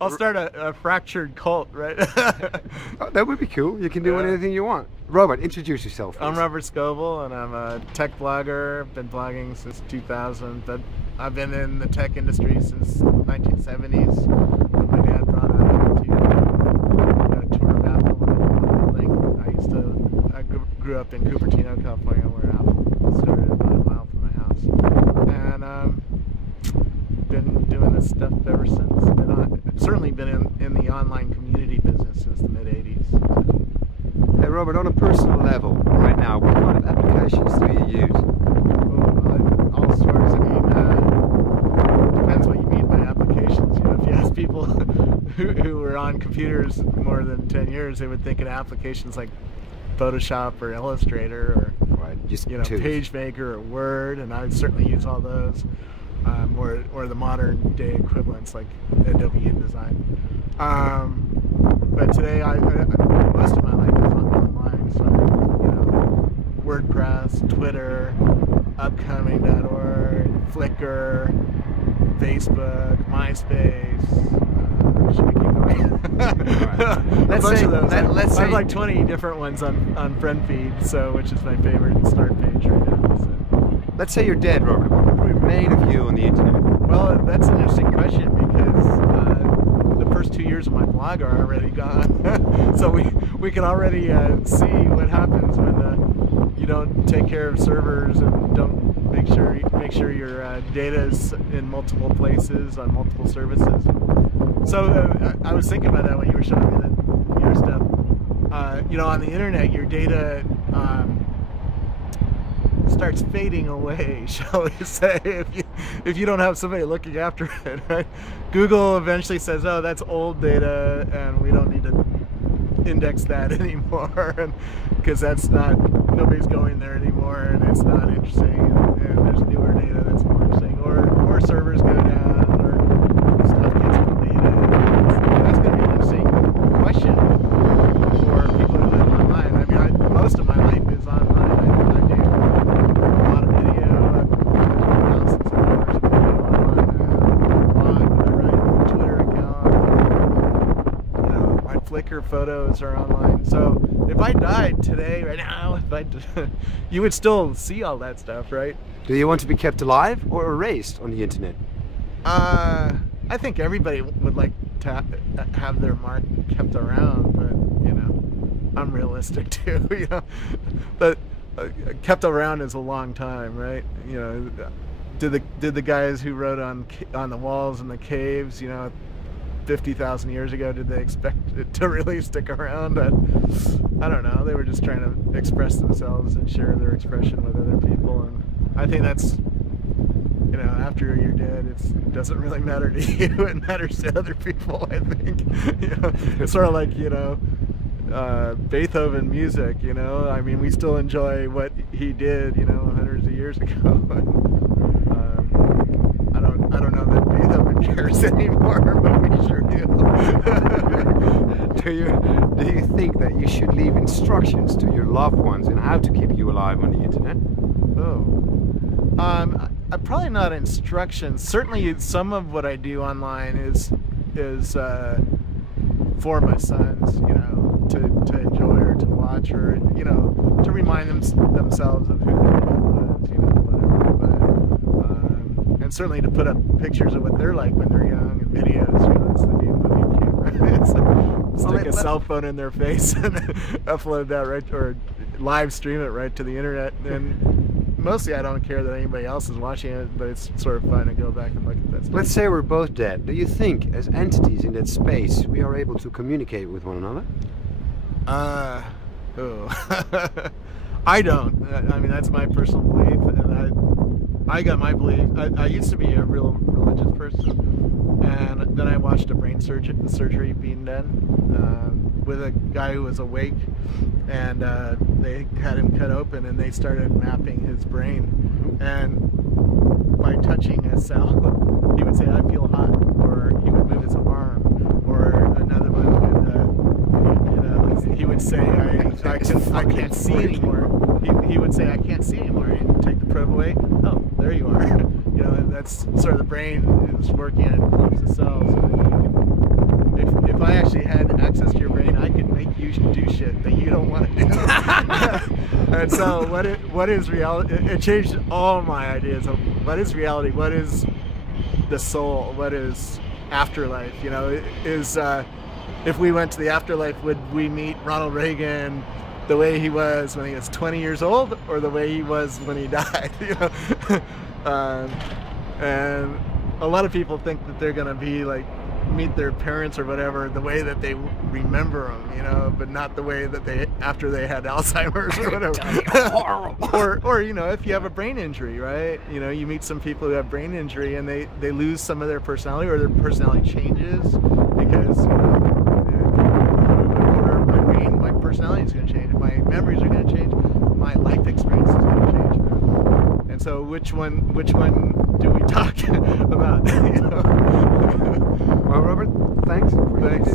I'll start a fractured cult, right? Oh, that would be cool. You can do anything you want. Robert, introduce yourself, please. I'm Robert Scoble, and I'm a tech blogger. I've been blogging since 2000, but I've been in the tech industry since 1970s. My dad brought a tour of Apple building. I grew up in Cupertino, California, where Apple started about a mile from my house, and been doing this stuff ever since. Certainly been in the online community business since the mid-80s. Hey Robert, on a personal level, right now, what kind of applications do you use? All sorts. I mean, depends what you mean by applications. You know, if you ask people who were on computers more than 10 years, they would think of applications like Photoshop or Illustrator or PageMaker or Word, and I would certainly use all those. Or the modern day equivalents like Adobe InDesign. But today, most of my life is online, so WordPress, Twitter, upcoming.org, Flickr, Facebook, MySpace. Should we keep going? Let's bunch say, of those. I have like 20 20 different ones on FriendFeed, so which is my favorite start page right now. So. Let's say you're dead, Robert. What would remain of you on the internet? Well, that's an interesting question because the first 2 years of my blog are already gone. So we can already see what happens when you don't take care of servers and don't make sure your data is in multiple places on multiple services. So I was thinking about that when you were showing me your stuff. On the internet, your data starts fading away, shall we say, if you don't have somebody looking after it, right? Google eventually says, oh, that's old data and we don't need to index that anymore, because nobody's going there anymore and it's not interesting, and there's newer data that's more interesting, or servers go down, or stuff gets deleted. That's going to be an interesting question for people who live online. I mean, most of my life is online. I do a lot of video. I've thousands of hours of video online. I have a blog that I write, a Twitter account. My Flickr photos are online. So if I died today, right now, you would still see all that stuff, right? Do you want to be kept alive or erased on the internet? I think everybody would like to have their mark kept around, but I'm realistic too. But kept around is a long time, right? Did the guys who wrote on the walls in the caves, 50,000 years ago, did they expect it to really stick around? I don't know. They were just trying to express themselves and share their expression with other people, and I think that's, after you're dead, it doesn't really matter to you. It matters to other people, I think. It's sort of like, Beethoven music, I mean, we still enjoy what he did, hundreds of years ago. I don't know that Beethoven cares anymore, but we sure do. Do you think that you should leave instructions to your loved ones in how to keep you alive on the internet? Probably not instructions. Certainly some of what I do online is for my sons, to enjoy or to watch, or to remind themselves of who their dad was, whatever. But and certainly to put up pictures of what they're like when they're young, and videos. That's the new movie camera. Stick a cell phone in their face and upload that right, or live stream it right to the internet. And mostly I don't care that anybody else is watching it, but it's sort of fun to go back and look at that stuff. Let's say we're both dead. Do you think, as entities in that space, we are able to communicate with one another? I don't. I mean, that's my personal belief, and I got my belief. I used to be a real religious person, and then I watched a brain surgery being done with a guy who was awake, and they had him cut open, and they started mapping his brain, and by touching a cell, he would say, "I feel hot," or he would move his arm, or another one would, he would say, I can't see anymore. He would say, "I can't see anymore." He'd take the probe away. Oh, there you are. That's sort of the brain is working, and it pumps the cells, and you can I actually had access to your brain, I could make you do shit that you don't want to do. And so what is reality? It changed all my ideas of what is reality, what is the soul, what is afterlife. You know, if we went to the afterlife, would we meet Ronald Reagan the way he was when he was 20 years old, or the way he was when he died? You know, and a lot of people think that they're gonna be like meet their parents or whatever the way that they remember them, you know, but not the way that they after they had Alzheimer's or whatever. Horrible. or you know, if you have a brain injury, right? You know, you meet some people who have brain injury and they lose some of their personality, or their personality changes because, you know, or my personality is going to change, my memories are going to change, my life experience is going to change. And so which one do we talk about? You know? Well, Robert, thanks. Thanks.